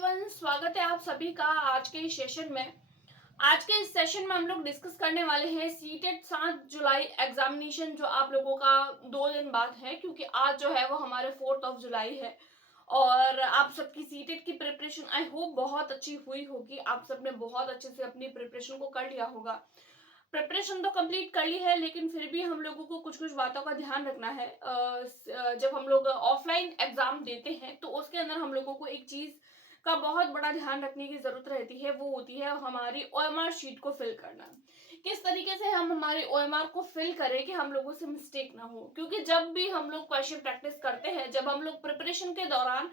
Everyone, स्वागत है आप सभी का आज के इस सेशन में। आज के इस सेशन में हम लोग डिस्कस करने वाले हैं सीटेट 7 जुलाई एग्जामिनेशन, जो आप लोगों का 2 दिन बाद है, क्योंकि आज जो है वो हमारे 4 जुलाई है। और आप सबकी सीटेट की प्रिपरेशन आई होप बहुत अच्छी हुई होगी। आप सबने बहुत अच्छे से अपनी प्रिपरेशन को कर लिया होगा। प्रिपरेशन तो कंप्लीट कर ली है, लेकिन फिर भी हम लोगों को कुछ कुछ बातों का ध्यान रखना है। जब हम लोग ऑफलाइन एग्जाम देते हैं तो उसके अंदर हम लोगों को एक चीज का बहुत बड़ा ध्यान रखने की जरूरत रहती है, वो होती है हमारी ओएमआर शीट को फिल करना। किस तरीके से हम हमारी ओएमआर को फिल करें कि हम लोगों से मिस्टेक ना हो, क्योंकि जब भी हम लोग क्वेश्चन प्रैक्टिस करते हैं, जब हम लोग प्रिपरेशन के दौरान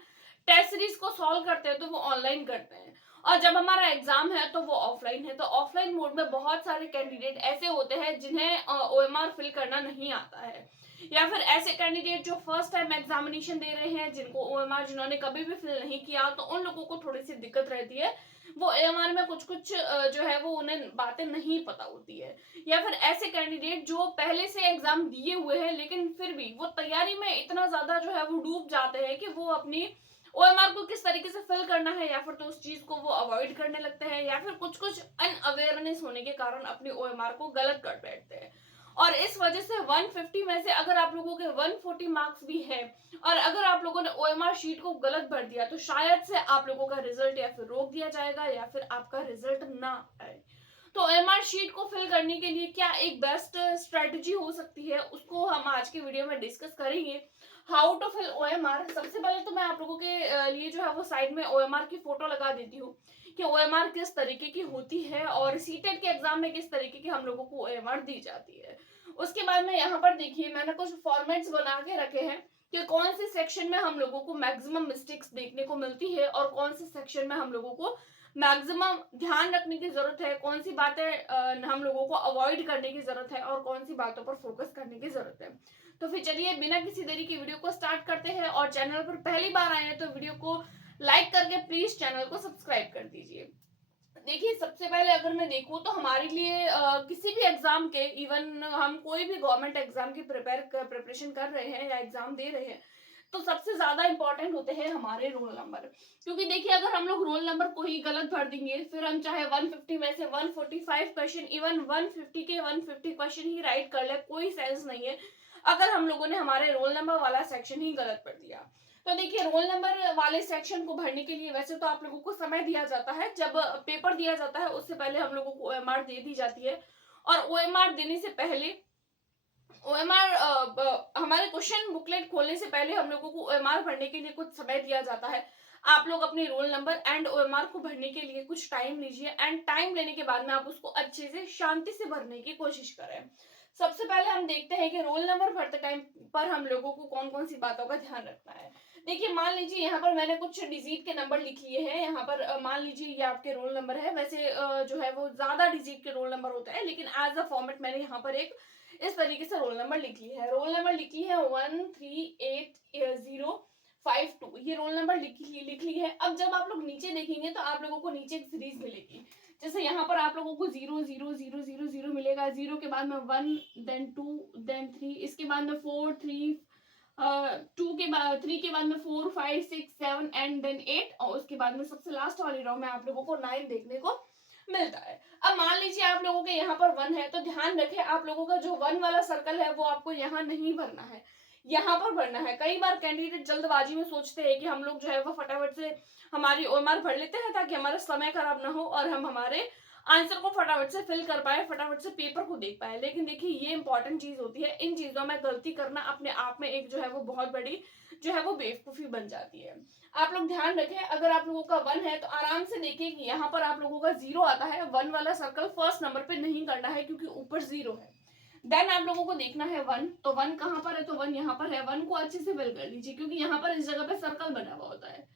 टेस्ट सीरीज को सॉल्व करते हैं तो वो ऑनलाइन करते हैं, और जब हमारा एग्जाम है तो वो ऑफलाइन है। तो ऑफलाइन मोड में बहुत सारे कैंडिडेट ऐसे होते हैं जिन्हें ओएमआर फिल करना नहीं आता है, या फिर ऐसे कैंडिडेट जो फर्स्ट टाइम एग्जामिनेशन दे रहे हैं, जिनको ओएमआर जिन्होंने कभी भी फिल नहीं किया, तो उन लोगों को थोड़ी सी दिक्कत रहती है। वो ओएमआर में कुछ कुछ जो है वो उन्हें बातें नहीं पता होती है। या फिर ऐसे कैंडिडेट जो पहले से एग्जाम दिए हुए हैं, लेकिन फिर भी वो तैयारी में इतना ज्यादा जो है वो डूब जाते हैं कि वो अपनी ओएमआर को किस तरीके से फिल करना है, या फिर तो उस चीज को वो अवॉइड करने लगते हैं, या फिर कुछ कुछ अनअवेयरनेस होने के कारण अपनी ओएमआर को गलत कर बैठते हैं। और इस वजह से 150 में से अगर आप लोगों के 140 मार्क्स भी है, और अगर आप लोगों ने ओएमआर शीट को गलत भर दिया, तो शायद से आप लोगों का रिजल्ट या फिर रोक दिया जाएगा, या फिर आपका रिजल्ट ना आए। तो ओएमआर शीट को फिल करने के लिए क्या एक बेस्ट स्ट्रेटजी हो सकती है, उसको हम आज के वीडियो में डिस्कस करेंगे। How to fill OMR. सबसे पहले तो मैं आप लोगों के लिए जो है वो साइड में ओएमआर की फोटो लगा देती हूँ कि ओएमआर किस तरीके की होती है, और सीटेट के एग्जाम में किस तरीके की हम लोगों को ओएमआर दी जाती है। उसके बाद में यहाँ पर देखिए, मैंने कुछ फॉर्मेट्स बना के रखे हैं कि कौन से सेक्शन में हम लोगों को मैक्सिमम मिस्टेक्स देखने को मिलती है, और कौन से सेक्शन में हम लोगों को मैक्सिमम ध्यान रखने की जरूरत है, कौन सी बातें हम लोगों को अवॉइड करने की जरूरत है, और कौन सी बातों पर फोकस करने की जरूरत है। तो फिर चलिए बिना किसी देरी की वीडियो को स्टार्ट करते हैं, और चैनल पर पहली बार आए हैं तो वीडियो को लाइक करके प्लीज चैनल को सब्सक्राइब कर दीजिए। देखिए, सबसे पहले अगर मैं देखूं तो हमारे लिए किसी भी एग्जाम के, इवन हम कोई भी गवर्नमेंट एग्जाम की प्रिपरेशन कर रहे हैं या एग्जाम दे रहे हैं, तो सबसे ज्यादा इंपॉर्टेंट होते हैं हमारे रोल नंबर। क्योंकि देखिए, अगर हम लोग रोल नंबर को ही गलत भर देंगे, फिर हम चाहे 150 में से 145 क्वेश्चन, इवन 150 के 150 क्वेश्चन ही राइट कर ले, कोई सेंस नहीं है अगर हम लोगों ने हमारे रोल नंबर वाला सेक्शन ही गलत पढ़ दिया। तो देखिए, रोल नंबर वाले सेक्शन को भरने के लिए वैसे तो आप लोगों को समय दिया जाता है, जब पेपर दिया जाता है उससे पहले हम लोगों को ओएमआर दे दी जाती है। और ओएमआर देने से पहले ओएमआर हमारे क्वेश्चन बुकलेट खोलने से पहले हम लोगों को ओएमआर भरने के लिए कुछ समय दिया जाता है। आप लोग अपने रोल नंबर एंड ओएमआर को भरने के लिए कुछ टाइम लीजिए, एंड टाइम लेने के बाद में आप उसको अच्छे से शांति से भरने की कोशिश करें। सबसे पहले हम देखते हैं कि रोल नंबर भरते टाइम पर हम लोगों को कौन कौन सी बातों का ध्यान रखना है। देखिए, मान लीजिए यहाँ पर मैंने कुछ डिजिट के नंबर लिख लिए हैं। यहाँ पर मान लीजिए ये आपके रोल नंबर है। वैसे जो है वो ज्यादा डिजिट के रोल नंबर होते हैं, लेकिन एज अ फॉर्मेट मैंने यहाँ पर एक इस तरीके से रोल नंबर लिख ली है। रोल नंबर लिखी है 13805 ये रोल नंबर लिख ली है। अब जब आप लोग नीचे देखेंगे तो आप लोगों को नीचे एक सीरीज मिलेगी। जैसे यहाँ पर आप लोगों को 0 0 0 0 0 मिलेगा, 0 के बाद में 1, देन 2, देन 3, इसके बाद में 4, 3, 2 के बाद 3 के बाद में 4, 5, 6, 7 एंड देन 8, और उसके बाद में सबसे लास्ट वाली रो में आप लोगों को 9 देखने को मिलता है। अब मान लीजिए आप लोगों के यहाँ पर 1 है, तो ध्यान रखें आप लोगों का जो 1 वाला सर्कल है वो आपको यहाँ नहीं भरना है, यहाँ पर भरना है। कई बार कैंडिडेट जल्दबाजी में सोचते हैं कि हम लोग जो है वो फटाफट से हमारी ओएमआर भर लेते हैं ताकि हमारा समय खराब ना हो और हम हमारे आंसर को फटाफट से फिल कर पाए, फटाफट से पेपर को देख पाए। लेकिन देखिए, ये इंपॉर्टेंट चीज होती है। इन चीजों में गलती करना अपने आप में एक जो है वो बहुत बड़ी जो है वो बेवकूफी बन जाती है। आप लोग ध्यान रखें, अगर आप लोगों का 1 है तो आराम से देखिए कि यहाँ पर आप लोगों का 0 आता है। 1 वाला सर्कल फर्स्ट नंबर पे नहीं करना है क्योंकि ऊपर 0 है। देन आप लोगों को देखना है 1, तो 1 कहाँ पर है, तो 1 यहाँ पर है। 1 को अच्छे से फिल कर लीजिए क्योंकि यहाँ पर इस जगह पे सर्कल बना हुआ होता है।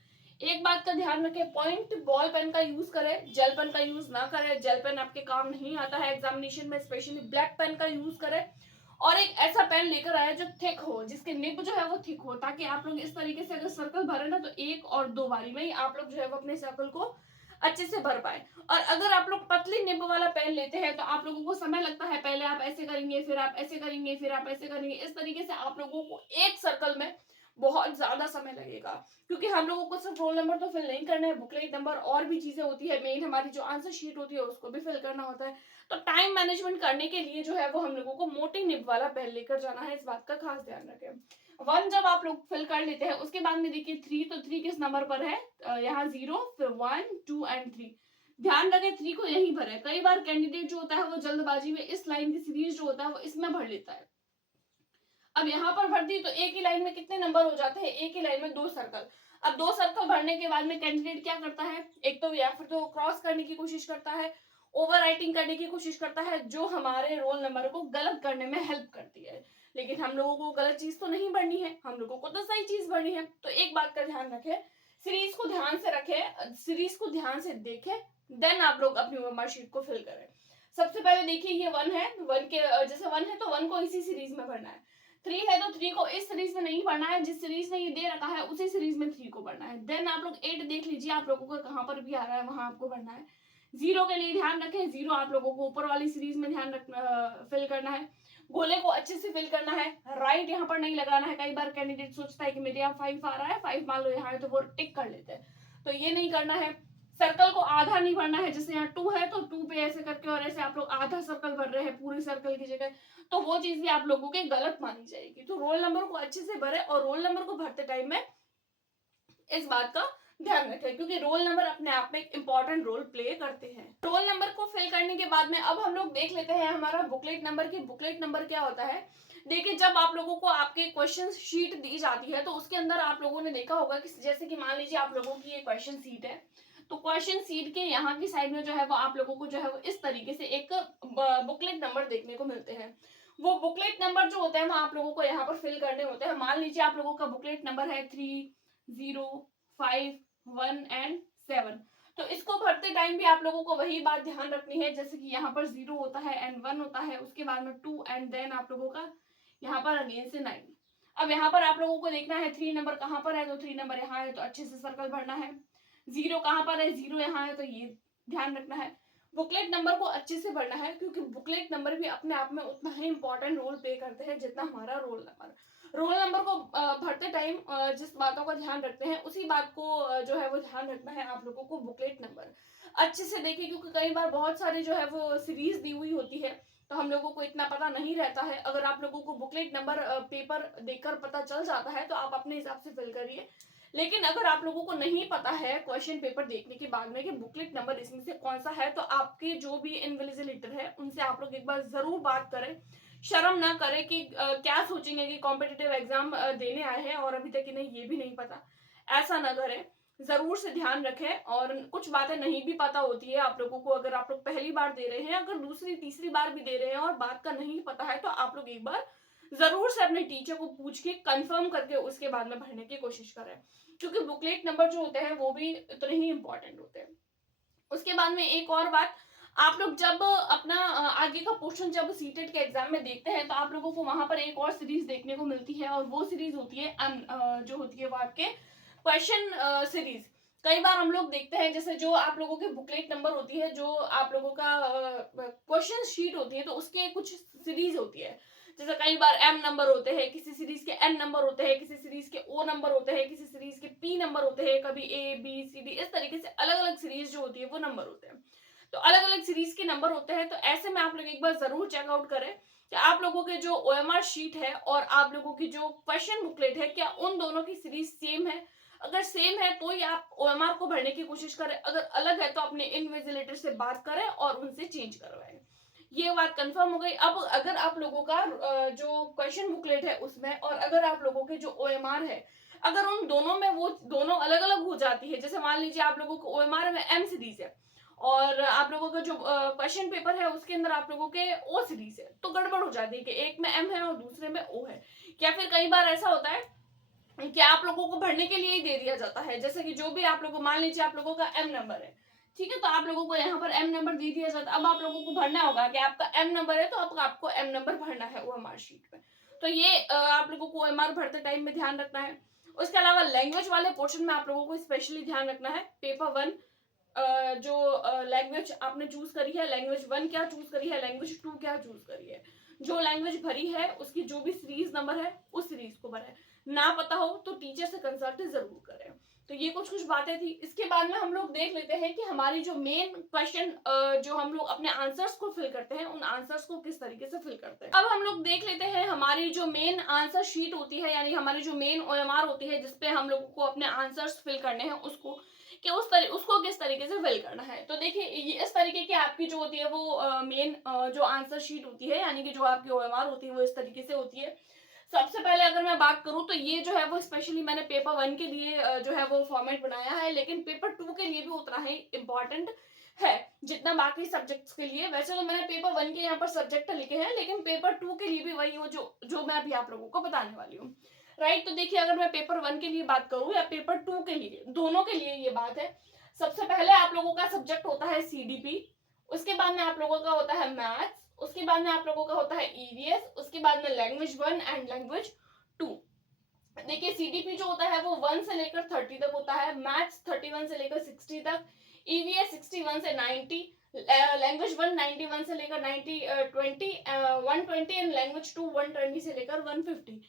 एक बात का ध्यान रखें, पॉइंट बॉल पेन का यूज करें, जेल पेन का यूज ना करें। जेल पेन आपके काम नहीं आता है एग्जामिनेशन में, स्पेशली ब्लैक पेन का यूज करें। और एक ऐसा पेन लेकर आए जो थिक हो, जिसके निब जो है वो थिक हो, ताकि आप लोग इस तरीके से अगर सर्कल भरे ना तो 1 और 2 बारी में ही आप लोग जो है वो अपने सर्कल को अच्छे से भर पाए। और अगर आप लोग पतली निब वाला पेन लेते हैं तो आप लोगों को समय लगता है, पहले आप ऐसे करेंगे, फिर आप ऐसे करेंगे, फिर आप ऐसे करेंगे। इस तरीके से आप लोगों को एक सर्कल में बहुत ज्यादा समय लगेगा, क्योंकि हम लोगों को सिर्फ रोल नंबर तो फिल नहीं करना है, बुकलेट नंबर और भी चीजें होती है, मेन हमारी जो आंसर शीट होती है उसको भी फिल करना होता है। तो टाइम मैनेजमेंट करने के लिए जो है वो हम लोगों को मोटी निब वाला पेन लेकर जाना है, इस बात का खास ध्यान रखें। 1 जब आप लोग फिल कर लेते हैं, उसके बाद में देखिए 3, तो 3 किस नंबर पर है, यहाँ 0, फिर 1, 2 एंड 3। ध्यान रखें 3 को यहीं भरे। कई बार कैंडिडेट जो होता है वो जल्दबाजी में इस लाइन की सीरीज जो होता है वो इसमें भर लेता है। अब यहाँ पर भर दी तो एक ही लाइन में कितने नंबर हो जाते हैं, एक ही लाइन में 2 सर्कल। अब 2 सर्कल भरने के बाद में कैंडिडेट क्या करता है, एक तो या फिर तो क्रॉस करने की कोशिश करता है, ओवर राइटिंग करने की कोशिश करता है, जो हमारे रोल नंबर को गलत करने में हेल्प करती है। लेकिन हम लोगों को गलत चीज तो नहीं भरनी है, हम लोगों को तो सही चीज भरनी है। तो एक बात का ध्यान रखें, सीरीज को ध्यान से रखें, सीरीज को ध्यान से देखें, देन आप लोग अपनी ओएमआर शीट को फिल करें। सबसे पहले देखिए ये 1 है, 1 के जैसे 1 है तो 1 को इसी सीरीज में भरना है। 3 है तो 3 को इस सीरीज में नहीं पढ़ना है, जिस सीरीज में ये दे रखा है उसी सीरीज में 3 को पढ़ना है। देन आप लोग 8 देख लीजिए, आप लोगों को कहाँ पर भी आ रहा है वहां आपको पढ़ना है। 0 के लिए ध्यान रखें, 0 आप लोगों को ऊपर वाली सीरीज में ध्यान रखना, फिल करना है। गोले को अच्छे से फिल करना है, राइट यहाँ पर नहीं लगाना है। कई बार कैंडिडेट सोचता है कि मेरे यहाँ 5 आ रहा है, 5 मान लो यहाँ है तो वो टिक कर लेते हैं, तो ये नहीं करना है। सर्कल को आधा नहीं भरना है, जैसे यहाँ 2 है तो 2 पे ऐसे करके और ऐसे आप लोग आधा सर्कल भर रहे हैं पूरी सर्कल की जगह, तो वो चीज भी आप लोगों के गलत मानी जाएगी। तो रोल नंबर को अच्छे से भरे, और रोल नंबर को भरते टाइम में इस बात का ध्यान रखें, क्योंकि रोल नंबर अपने आप में एक इंपॉर्टेंट रोल प्ले करते हैं। रोल नंबर को फिल करने के बाद में अब हम लोग देख लेते हैं हमारा बुकलेट नंबर की बुकलेट नंबर क्या होता है। देखिए जब आप लोगों को आपके क्वेश्चन शीट दी जाती है तो उसके अंदर आप लोगों ने देखा होगा कि जैसे कि मान लीजिए आप लोगों की ये क्वेश्चन शीट है, तो क्वेश्चन सीट के यहाँ की साइड में जो है वो आप लोगों को जो है वो इस तरीके से एक बुकलेट नंबर देखने को मिलते हैं। वो बुकलेट नंबर जो होते हैं वो आप लोगों को यहाँ पर फिल करने होते हैं। मान लीजिए आप लोगों का बुकलेट नंबर है 3, 0, 5, 1 एंड 7। तो इसको भरते टाइम भी आप लोगों को वही बात ध्यान रखनी है, जैसे कि यहाँ पर 0 होता है एंड 1 होता है, उसके बाद में 2 एंड देन आप लोगों का यहाँ पर अगेन से 9। अब यहाँ पर आप लोगों को देखना है 3 नंबर कहाँ पर है, तो 3 नंबर यहाँ है तो अच्छे से सर्कल भरना है। 0 कहाँ पर है, 0 यहाँ है तो ये ध्यान रखना है। बुकलेट नंबर को अच्छे से भरना है, क्योंकि बुकलेट नंबर भी अपने आप में उतना ही इंपॉर्टेंट रोल प्ले करते हैं जितना हमारा रोल नंबर। रोल नंबर को भरते टाइम जिस बातों का ध्यान रखते हैं उसी बात को जो है वो ध्यान रखना है आप लोगों को। बुकलेट नंबर अच्छे से देखिए, क्योंकि कई बार बहुत सारे जो है वो सीरीज दी हुई होती है, तो हम लोगों को इतना पता नहीं रहता है। अगर आप लोगों को बुकलेट नंबर पेपर देखकर पता चल जाता है तो आप अपने हिसाब से फिल करिए। लेकिन अगर आप लोगों को नहीं पता है क्वेश्चन पेपर देखने के बाद में कि बुकलेट नंबर इसमें से कौन सा है, तो आपके जो भी इन्विजिलेटर है उनसे आप लोग एक बार जरूर बात करें। शर्म ना करें कि क्या सोचेंगे कि कॉम्पिटिटिव एग्जाम देने आए हैं और अभी तक इन्हें ये भी नहीं पता, ऐसा ना करें। जरूर से ध्यान रखें, और कुछ बातें नहीं भी पता होती है आप लोगों को। अगर आप लोग पहली बार दे रहे हैं, अगर दूसरी तीसरी बार भी दे रहे हैं और बात का नहीं पता है, तो आप लोग एक बार जरूर से अपने टीचर को पूछ के कंफर्म करके उसके बाद में भरने की कोशिश करें, क्योंकि बुकलेट नंबर जो होते हैं वो भी इतने ही इंपॉर्टेंट होते हैं। उसके बाद में एक और बात, आप लोग जब अपना आगे का पोर्शन जब सीटेट के एग्जाम में देखते हैं तो आप लोगों को वहां पर एक और सीरीज देखने को मिलती है, और वो सीरीज होती है जो होती है वो आपके क्वेश्चन सीरीज। कई बार हम लोग देखते हैं जैसे जो आप लोगों के बुकलेट नंबर होती है, जो आप लोगों का क्वेश्चन शीट होती है, तो उसके कुछ सीरीज होती है। जैसे कई बार एम नंबर होते हैं, किसी सीरीज के एन नंबर होते हैं, किसी सीरीज के ओ नंबर होते हैं, किसी सीरीज के पी नंबर होते हैं, कभी ए बी सी डी, इस तरीके से अलग अलग सीरीज जो होती है वो नंबर होते हैं। तो अलग अलग सीरीज के नंबर होते हैं, तो ऐसे में आप लोग एक बार जरूर चेकआउट करें कि आप लोगों के जो ओएमआर शीट है और आप लोगों की जो क्वेश्चन बुकलेट है, क्या उन दोनों की सीरीज सेम है। अगर सेम है तो ही आप ओएमआर को भरने की कोशिश करें, अगर अलग है तो अपने इन्विजिलेटर से बात करें और उनसे चेंज करवाएं। ये बात कंफर्म हो गई। अब अगर आप लोगों का जो क्वेश्चन बुकलेट है उसमें, और अगर आप लोगों के जो ओएमआर है, अगर उन दोनों में वो दोनों अलग अलग हो जाती है, जैसे मान लीजिए आप लोगों को ओएमआर में एम सीरीज है और आप लोगों का जो क्वेश्चन पेपर है उसके अंदर आप लोगों के ओ सीरीज है, तो गड़बड़ हो जाती है कि एक में एम है और दूसरे में ओ है। या फिर कई बार ऐसा होता है कि आप लोगों को भरने के लिए ही दे दिया जाता है, जैसे कि जो भी आप लोगों, मान लीजिए आप लोगों का एम नंबर है, ठीक है, तो आप लोगों को यहाँ पर एम नंबर दे दिया जाता है। अब आप लोगों को भरना होगा कि आपका एम नंबर है, तो अब आपको एम नंबर भरना है ओएमआर शीट में। तो ये आप लोगों को ओएमआर भरते टाइम में ध्यान रखना है। उसके अलावा लैंग्वेज वाले पोर्शन में आप लोगों को स्पेशली ध्यान रखना है। पेपर 1 जो लैंग्वेज आपने चूज करी है, लैंग्वेज 1 क्या चूज करी है, लैंग्वेज 2 क्या चूज करी है, जो लैंग्वेज भरी है उसकी जो भी सीरीज नंबर है उस सीरीज को भरा है। ना पता हो तो टीचर से कंसल्ट जरूर करें। तो ये कुछ बातें थी। इसके बाद में हम लोग देख लेते हैं कि हमारी जो मेन क्वेश्चन जो हम लोग अपने आंसर्स को फिल करते हैं, उन आंसर्स को किस तरीके से फिल करते हैं। अब हम लोग देख लेते हैं हमारी जो मेन आंसर शीट होती है, यानी हमारी जो मेन OMR होती है जिसपे हम लोगों को अपने आंसर्स फिल करने हैं, उसको कि उसको किस तरीके से फिल करना है। तो देखिए इस तरीके की आपकी जो होती है वो मेन जो आंसर शीट होती है, यानी कि जो आपकी OMR होती है वो इस तरीके से होती है। सबसे पहले अगर मैं बात करूं तो ये जो है वो स्पेशली मैंने पेपर 1 के लिए जो है वो फॉर्मेट बनाया है, लेकिन पेपर 2 के लिए भी उतना ही इम्पोर्टेंट है जितना बाकी सब्जेक्ट्स के लिए। वैसे तो मैंने पेपर 1 के यहाँ पर सब्जेक्ट लिखे हैं, लेकिन पेपर 2 के लिए भी वही हो जो मैं अभी आप लोगों को बताने वाली हूँ। राइट, तो देखिए अगर मैं पेपर 1 के लिए बात करूं या पेपर 2 के लिए, दोनों के लिए ये बात है। सबसे पहले आप लोगों का सब्जेक्ट होता है CDP, उसके बाद में आप लोगों का होता है मैथ्स, उसके बाद में आप लोगों का होता है EVS, उसके बाद में लैंग्वेज 1 एंड लैंग्वेज 2। देखिए CDP जो होता है वो 1 से लेकर 30 तक होता है, मैथ्स 31 से लेकर 60 तक, EVS 61 से 90, लैंग्वेज 1 91 से लेकर 90 20 120 एंड लैंग्वेज 2 120 से लेकर 150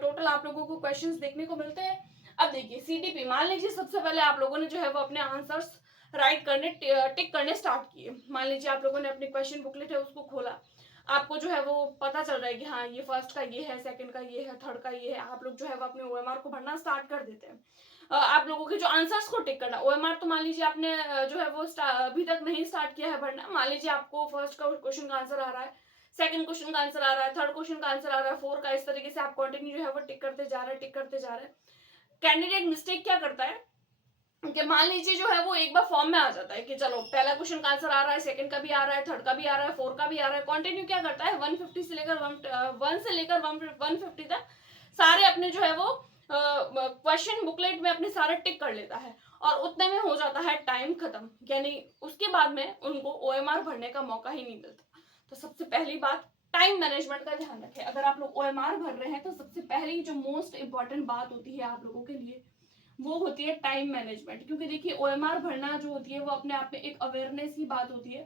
टोटल आप लोगों को क्वेश्चंस देखने को मिलते हैं। अब देखिए CDP, मान लीजिए सबसे पहले आप लोगों ने जो है वो अपने आंसर्स राइट करने टिक करने स्टार्ट किए। मान लीजिए आप लोगों ने अपनी क्वेश्चन बुकलेट है उसको खोला, आपको जो है वो पता चल रहा है कि हाँ ये फर्स्ट का ये है, सेकंड का ये है, थर्ड का ये है। आप लोग जो है वो अपने OMR को भरना स्टार्ट कर देते हैं। आप लोगों के जो आंसर्स को टिक करना, OMR तो मान लीजिए आपने जो है वो अभी तक नहीं स्टार्ट किया है भरना। मान लीजिए आपको फर्स्ट का क्वेश्चन का आंसर आ रहा है, सेकंड क्वेश्चन का आंसर आ रहा है, थर्ड क्वेश्चन का आंसर आ रहा है, फोर्थ का, इस तरीके से आप कंटिन्यू जो है वो टिक करते जा रहे हैं। कैंडिडेट मिस्टेक क्या करता है कि मान लीजिए जो है वो एक बार फॉर्म में आ जाता है कि चलो पहला क्वेश्चन का आंसर आ रहा है, सेकंड का भी आ रहा है, थर्ड का भी आ रहा है, फोर्थ का भी आ रहा है, कंटिन्यू क्या करता है 150 से लेकर 1 से लेकर 150 तक सारे अपने जो है वो क्वेश्चन बुकलेट में अपने सारे टिक कर लेता है, और उतने में हो जाता है टाइम खत्म, यानी उसके बाद में उनको OMR भरने का मौका ही नहीं मिलता। तो सबसे पहली बात, टाइम मैनेजमेंट का ध्यान रखें। अगर आप लोग OMR भर रहे हैं तो सबसे पहली जो मोस्ट इंपॉर्टेंट बात होती है आप लोगों के लिए वो होती है टाइम मैनेजमेंट। क्योंकि देखिए OMR भरना जो होती है वो अपने आप में एक अवेयरनेस की बात होती है।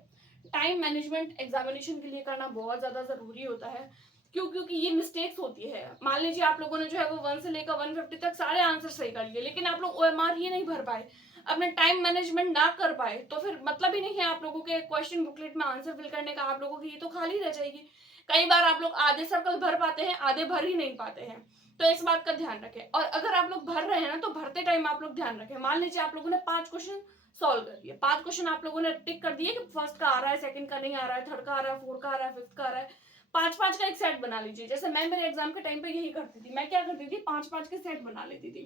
टाइम मैनेजमेंट एग्जामिनेशन के लिए करना बहुत ज्यादा जरूरी होता है। क्योंकि ये मिस्टेक्स होती है। मान लीजिए आप लोगों ने जो है वो 1 से लेकर 150 तक सारे आंसर सही कर लिए, लेकिन आप लोग OMR ही नहीं भर पाए, अपने टाइम मैनेजमेंट ना कर पाए, तो फिर मतलब ही नहीं है आप लोगों के क्वेश्चन बुकलेट में आंसर फिल करने का। आप लोगों की ये तो खाली रह जाएगी। कई बार आप लोग आधे सर्कल भर पाते हैं, आधे भर ही नहीं पाते हैं। तो इस बात का ध्यान रखें। और अगर आप लोग भर रहे हैं ना तो भरते टाइम आप लोग ध्यान रखें। मान लीजिए आप लोगों ने 5 क्वेश्चन सॉल्व कर दिए, 5 क्वेश्चन आप लोगों ने टिक कर दिए कि फर्स्ट का आ रहा है, सेकंड का नहीं आ रहा है, थर्ड का आ रहा है, फोर्थ का आ रहा है, फिफ्थ का आ रहा है। 5-5 का एक सेट बना लीजिए। जैसे मैं मेरे एग्जाम के टाइम पे यही करती थी। मैं क्या करती थी, 5-5 के सेट बना लेती थी।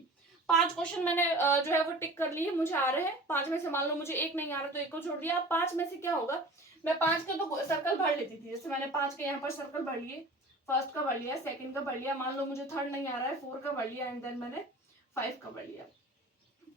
5 क्वेश्चन मैंने जो है वो टिक कर लिए, मुझे आ रहे हैं। 5 में से मान लो मुझे एक नहीं आ रहा तो एक को छोड़ दिया। अब 5 में से क्या होगा, मैं 5 के तो सर्कल भर लेती थी। जैसे मैंने 5 के यहाँ पर सर्कल भर लिए, फर्स्ट का भर लिया, सेकंड का भर लिया, मान लो मुझे थर्ड नहीं आ रहा है, फोर का भर लिया, एंड देन मैंने 5 का भर लिया।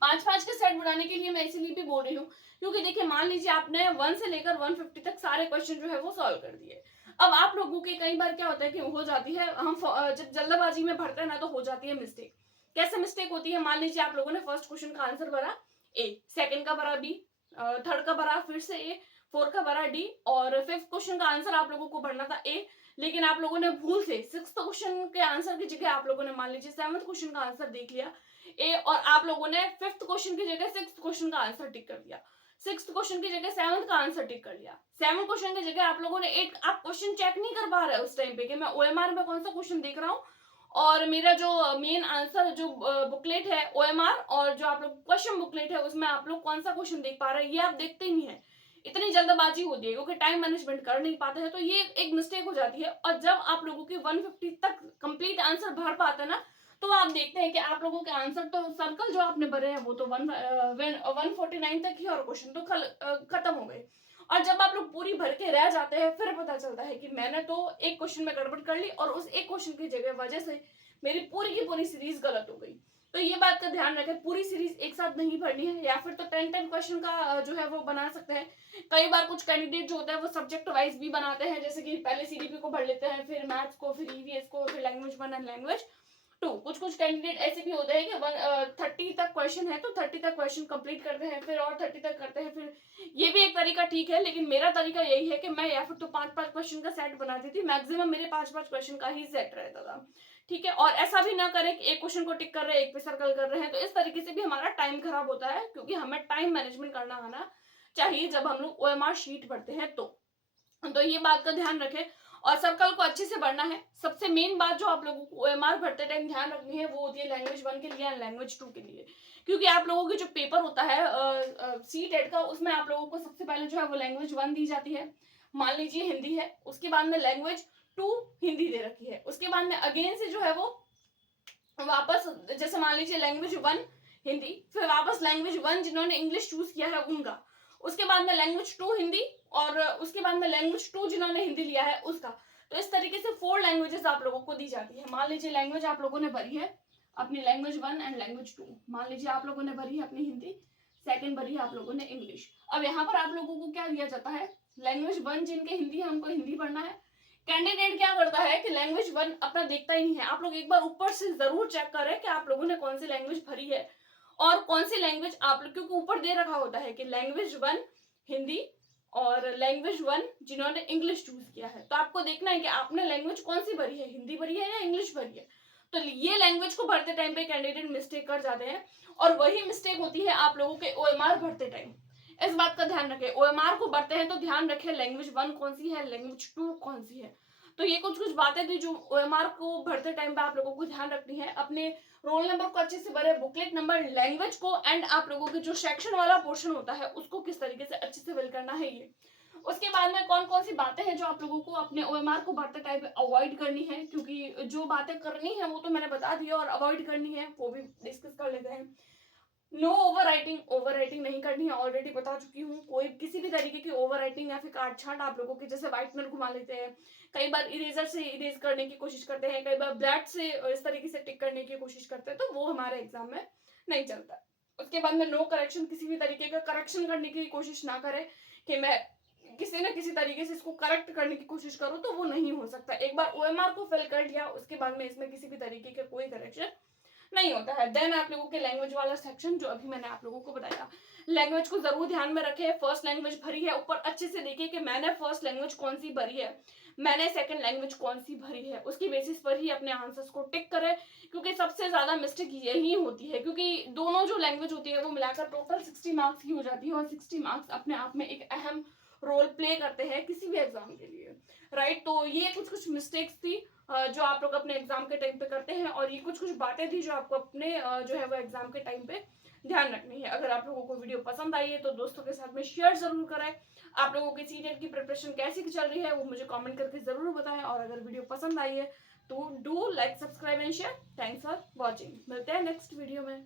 5-5 के सेट बनाने के लिए मैं इसीलिए भी बोल रही हूँ क्योंकि देखिए मान लीजिए आपने 1 से लेकर 150 तक सारे क्वेश्चन जो है वो सॉल्व कर दिए। अब आप लोगों के कई बार क्या होता है कि हो जाती है, हम जब जल्दबाजी में भरते हैं ना तो हो जाती है मिस्टेक। कैसे मिस्टेक होती है, मान लीजिए आप लोगों ने फर्स्ट क्वेश्चन का आंसर भरा A, सेकंड का भरा B, थर्ड का भरा फिर से A, फोर्थ का भरा D, और फिफ्थ क्वेश्चन का आंसर आप लोगों को भरना था A, लेकिन आप लोगों ने भूल से सिक्स्थ क्वेश्चन के आंसर की जगह आप लोगों ने मान लीजिए सेवंथ क्वेश्चन का आंसर देख लिया ए, और आप लोगों ने फिफ्थ क्वेश्चन की जगह सिक्स्थ क्वेश्चन का आंसर टिक कर दिया, सिक्स्थ क्वेश्चन की जगह सेवंथ का आंसर टिक कर लिया, सेवंथ क्वेश्चन की जगह आप लोगों ने एट, आप क्वेश्चन चेक नहीं कर पा रहे उस टाइम पे कि मैं OMR में कौन सा क्वेश्चन देख रहा हूँ और मेरा जो मेन आंसर जो बुकलेट है OMR और जो आप लोग क्वेश्चन बुकलेट है उसमें आप लोग कौन सा क्वेश्चन देख पा रहे हैं, ये आप देखते ही नहीं है। इतनी जल्दबाजी होती है क्योंकि टाइम मैनेजमेंट कर नहीं पाते हैं, तो ये एक मिस्टेक हो जाती है। और जब आप लोगों की 150 तक कंप्लीट आंसर भर पाते हैं ना तो आप देखते हैं कि आप लोगों के आंसर तो सर्कल जो आपने भरे हैं वो तो 149 तक ही और क्वेश्चन तो खत्म हो गए। और जब आप लोग पूरी भर के रह जाते हैं फिर पता चलता है कि मैंने तो एक क्वेश्चन में गड़बड़ कर ली और उस एक क्वेश्चन की जगह वजह से मेरी पूरी की पूरी सीरीज गलत हो गई। तो ये बात का ध्यान रखें, पूरी सीरीज एक साथ नहीं भरनी है, या फिर तो 10 क्वेश्चन का जो है वो बना सकते हैं। कई बार कुछ कैंडिडेट जो होता है वो सब्जेक्ट वाइज भी बनाते हैं, जैसे कि पहले CDP को भर लेते हैं, फिर मैथ्स को, फिर EVS को, फिर लैंग्वेज 1 एंड लैंग्वेज 2। कुछ कुछ कैंडिडेट ऐसे भी होते हैं कि 30 तक क्वेश्चन है तो 30 तक क्वेश्चन कंप्लीट करते हैं, फिर और 30 तक करते हैं। फिर ये भी एक तरीका ठीक है, लेकिन मेरा तरीका यही है कि मैं या फिर तो 5-5 क्वेश्चन का सेट बनाती थी। मैक्सिमम मेरे 5-5 क्वेश्चन का ही सेट रहता था, ठीक है। और ऐसा भी ना करें कि एक क्वेश्चन को टिक कर रहे हैं, एक पे सर्कल कर रहे हैं, तो इस तरीके से भी हमारा टाइम खराब होता है, क्योंकि हमें टाइम मैनेजमेंट करना आना चाहिए जब हम लोग OMR शीट भरते हैं तो ये बात का ध्यान रखें। और सर्कल को अच्छे से भरना है। सबसे मेन बात जो आप लोगों को OMR भरते टाइम ध्यान रखनी है वो होती है लैंग्वेज 1 के लिए एंड लैंग्वेज 2 के लिए, क्योंकि आप लोगों के जो पेपर होता है सीटेट का, उसमें आप लोगों को सबसे पहले जो है वो लैंग्वेज 1 दी जाती है, मान लीजिए हिंदी है। उसके बाद में लैंग्वेज 2 हिंदी दे रखी है। उसके बाद में अगेन से जो है वो वापस, जैसे मान लीजिए लैंग्वेज 1 हिंदी, फिर वापस लैंग्वेज 1 जिन्होंने इंग्लिश चूज किया है उनका, उसके बाद में लैंग्वेज 2 हिंदी, और उसके बाद में लैंग्वेज 2 जिन्होंने हिंदी लिया है उसका। तो इस तरीके से 4 लैंग्वेजेस आप लोगों को दी जाती है। मान लीजिए लैंग्वेज आप लोगों ने भरी है अपनी लैंग्वेज 1 एंड लैंग्वेज 2, मान लीजिए आप लोगों ने भरी है अपनी हिंदी, सेकंड भरी है आप लोगों ने इंग्लिश। अब यहाँ पर आप लोगों को क्या दिया जाता है, लैंग्वेज 1 जिनके हिंदी है उनको हिंदी पढ़ना है। कैंडिडेट क्या करता है कि लैंग्वेज 1 अपना देखता ही नहीं है। आप लोग एक बार ऊपर से जरूर चेक करें कि आप लोगों ने कौन सी लैंग्वेज भरी है और कौन सी लैंग्वेज आप लोग, क्योंकि ऊपर दे रखा होता है कि लैंग्वेज 1 हिंदी और लैंग्वेज 1 जिन्होंने इंग्लिश चूज किया है। तो आपको देखना है कि आपने लैंग्वेज कौन सी भरी है, हिंदी भरी है या इंग्लिश भरी है। तो ये लैंग्वेज को भरते टाइम पे कैंडिडेट मिस्टेक कर जाते हैं, और वही मिस्टेक होती है आप लोगों के OMR भरते टाइम। इस बात का ध्यान रखें, OMR को भरते हैं तो ध्यान रखें लैंग्वेज 1 कौन सी है, लैंग्वेज 2 कौन सी है। तो ये कुछ कुछ बातें थी जो OMR को भरते टाइम पे आप लोगों को ध्यान रखनी है। अपने रोल नंबर को अच्छे से भरे, बुकलेट नंबर, लैंग्वेज को, एंड आप लोगों के जो सेक्शन वाला पोर्शन होता है उसको किस तरीके से अच्छे से फिल करना है ये। उसके बाद में कौन कौन सी बातें हैं जो आप लोगों को अपने OMR को भरते टाइम अवॉइड करनी है, क्योंकि जो बातें करनी है वो तो मैंने बता दी और अवॉइड करनी है वो भी डिस्कस कर लेते हैं। नो ओवर राइटिंग नहीं करनी है, ऑलरेडी बता चुकी हूँ। कोई किसी भी तरीके की ओवर राइटिंग या फिर काट छाट आप लोगों के, जैसे व्हाइटनर घुमा लेते हैं, कई बार इरेजर से इरेज करने की कोशिश करते हैं, कई बार ब्लैक से इस तरीके से टिक करने की कोशिश करते हैं, तो वो हमारे एग्जाम में नहीं चलता। उसके बाद में नो करेक्शन, किसी भी तरीके का करेक्शन करने की कोशिश ना करें कि मैं किसी न किसी तरीके से इसको करेक्ट करने की कोशिश करूं, तो वो नहीं हो सकता। एक बार OMR को फिल कर लिया उसके बाद में इसमें किसी भी तरीके का कोई करेक्शन नहीं होता है। देन आप लोगों के लैंग्वेज वाला सेक्शन जो अभी मैंने आप लोगों को बताया, लैंग्वेज को जरूर ध्यान में रखें। फर्स्ट लैंग्वेज भरी है, ऊपर अच्छे से देखिए कि मैंने फर्स्ट लैंग्वेज कौन सी भरी है, मैंने सेकंड लैंग्वेज कौन सी भरी है, उसकी बेसिस पर ही अपने आंसर्स को टिक करें, क्योंकि सबसे ज्यादा मिस्टेक यही होती है, क्योंकि दोनों जो लैंग्वेज होती है वो मिलाकर टोटल 60 मार्क्स की हो जाती है, और 60 मार्क्स अपने आप में एक अहम रोल प्ले करते हैं किसी भी एग्जाम के लिए, राइट। तो ये कुछ कुछ मिस्टेक्स थी जो आप लोग अपने एग्जाम के टाइम पे करते हैं, और ये कुछ कुछ बातें थी जो आपको अपने जो है वो एग्जाम के टाइम पे ध्यान रखनी है। अगर आप लोगों को वीडियो पसंद आई है तो दोस्तों के साथ में शेयर जरूर करें। आप लोगों की सीटेट की प्रिपरेशन कैसी चल रही है वो मुझे कमेंट करके जरूर बताएं, और अगर वीडियो पसंद आई है तो do like, subscribe and share. Thanks for watching, मिलते हैं नेक्स्ट वीडियो में।